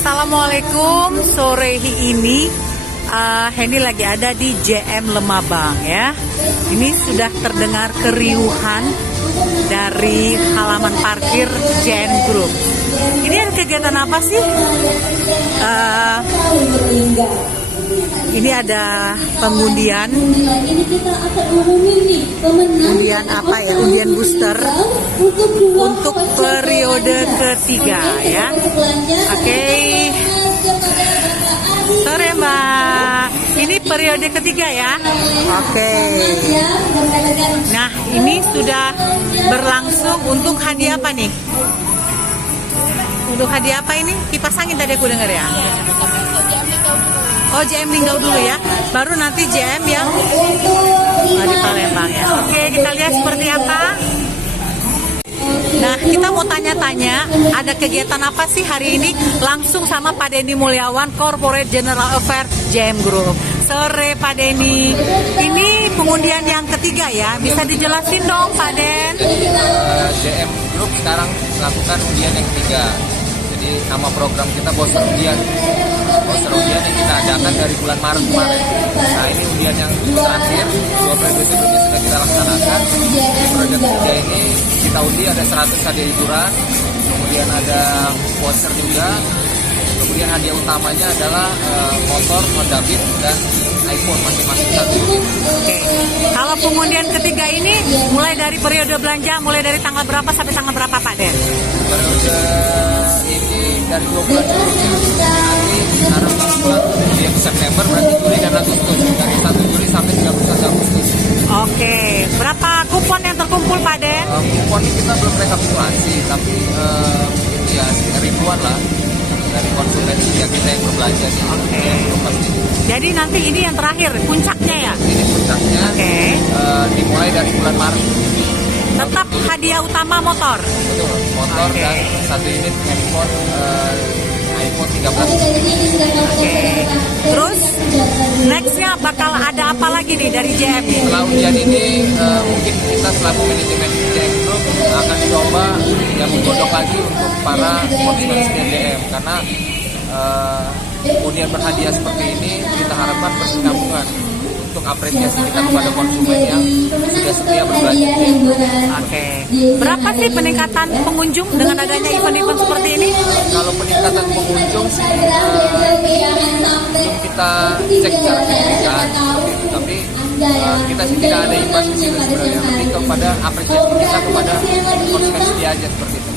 Assalamualaikum. Sore ini Hendy lagi ada di JM Lemabang ya. Ini sudah terdengar keriuhan dari halaman parkir JM Group. Ini ada kegiatan apa sih? Ini ada pengundian. Undian apa ya? Undian booster untuk periode ketiga ya. Oke. Sore Mbak. Ini periode ketiga ya. Oke. Nah, ini sudah berlangsung untuk hadiah apa nih? Untuk hadiah apa ini? Kipas angin tadi aku dengar ya. Oh, JM Linggau dulu ya. Baru nanti JM yang di Palembang ya. Oke, kita lihat seperti apa. Nah, kita mau tanya-tanya, ada kegiatan apa sih hari ini langsung sama Pak Denny Mulyawan, Corporate General Affairs JM Group. Sore Pak Denny, ini pengundian yang ketiga ya, bisa dijelasin dong Pak Den? JM Group sekarang melakukan undian yang ketiga. Jadi nama program kita Booster Undian. Booster Undian yang kita adakan dari bulan Maret kemarin. Nah, ini undian yang terakhir, 2 periode sebelumnya sudah kita laksanakan. Di periode ketiga ini kita undi ada 100 hadiah hiburan, kemudian ada voucher juga, kemudian hadiah utamanya adalah motor Honda Beat dan iPhone masing-masing satu. Oke. Kalau pengundian ketiga ini mulai dari periode belanja, mulai dari tanggal berapa sampai tanggal berapa Pak Den? Periode ini dari 2 bulan sebelumnya, nanti sekarang bulan September, berarti Juli dan Agustus, dari 1 Juli sampai 31 Agustus. Oke, berapa kupon yang terkumpul Pak Den? Kupon ini kita belum rekapitulasi, tapi ya sekitar ribuan lah dari konsumen kita yang berbelanja di lokasi. Jadi nanti ini yang terakhir, puncaknya ya? Ini puncaknya. Oke. Dimulai dari bulan Maret. Tetap hadiah utama motor. Betul, motor dan 1 unit handphone iPhone 13. Oke. Terus nextnya bakal ada apa lagi nih dari JM? Setelah ujian ini mungkin kita selaku manajemen JM Group akan coba yang menggodok lagi untuk para konsumen setia JM, karena undian berhadiah seperti ini kita harapkan berkesinambungan untuk apresiasi kita kepada konsumen yang sudah setia berbelanja. Oke. Berapa sih peningkatan pengunjung dengan adanya event-event seperti ini? Kalau peningkatan pengunjung sih belum kita cek secara signifikan, tapi kita sih tidak ada imbas di sini sebenarnya, tapi kepada apresiasi kita kepada konsumen setia aja seperti itu.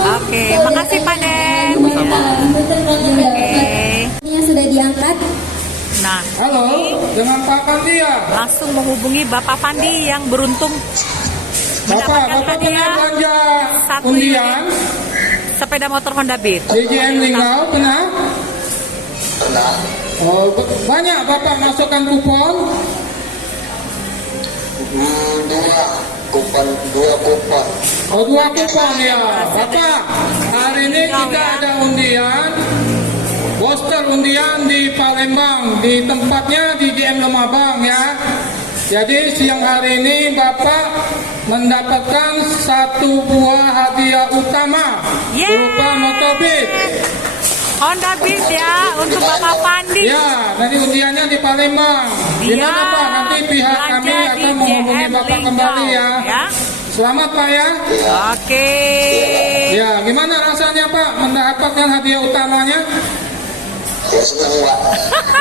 Oke, makasih Pak Den. Oke. Yang sudah diangkat. Nah, halo, dengan Pak Pandi ya. Langsung menghubungi Bapak Pandi yang beruntung mendapatkan Bapak hadiah belanja 1 undian unit sepeda motor Honda Beat. di JM Linggau, benar? Oh, banyak Bapak masukkan kupon? Dua kupon. Oh, 2 kupon ya. Bapak, hari ini kita ada undian, Booster undian di Palembang, di tempatnya di JM Lemabang ya. Jadi siang hari ini Bapak mendapatkan 1 buah hadiah utama berupa motor Beat. Honda Beat ya untuk Bapak Pandi. Ya, nanti undiannya di Palembang. Gimana Pak? Nanti pihak kami akan menghubungi Bapak kembali ya. Selamat Pak ya. Oke. Ya, gimana rasanya Pak mendapatkan hadiah utamanya? Ya senang Pak.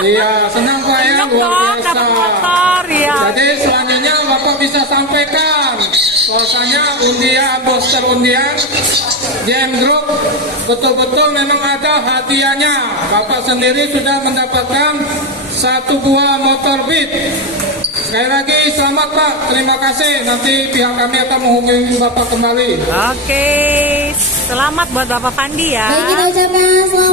Iya, senang Pak ya, luar biasa. Dapat motor ya. Jadi selanjutnya Bapak bisa sampaikan bahwasanya undian Booster undian JM Group betul-betul memang ada hadiahnya. Bapak sendiri sudah mendapatkan 1 buah motor Beat. Sekali lagi selamat Pak, terima kasih. Nanti pihak kami akan menghubungi Bapak kembali. Oke, selamat buat Bapak Pandi ya. Baik, kita ucapkan selamat.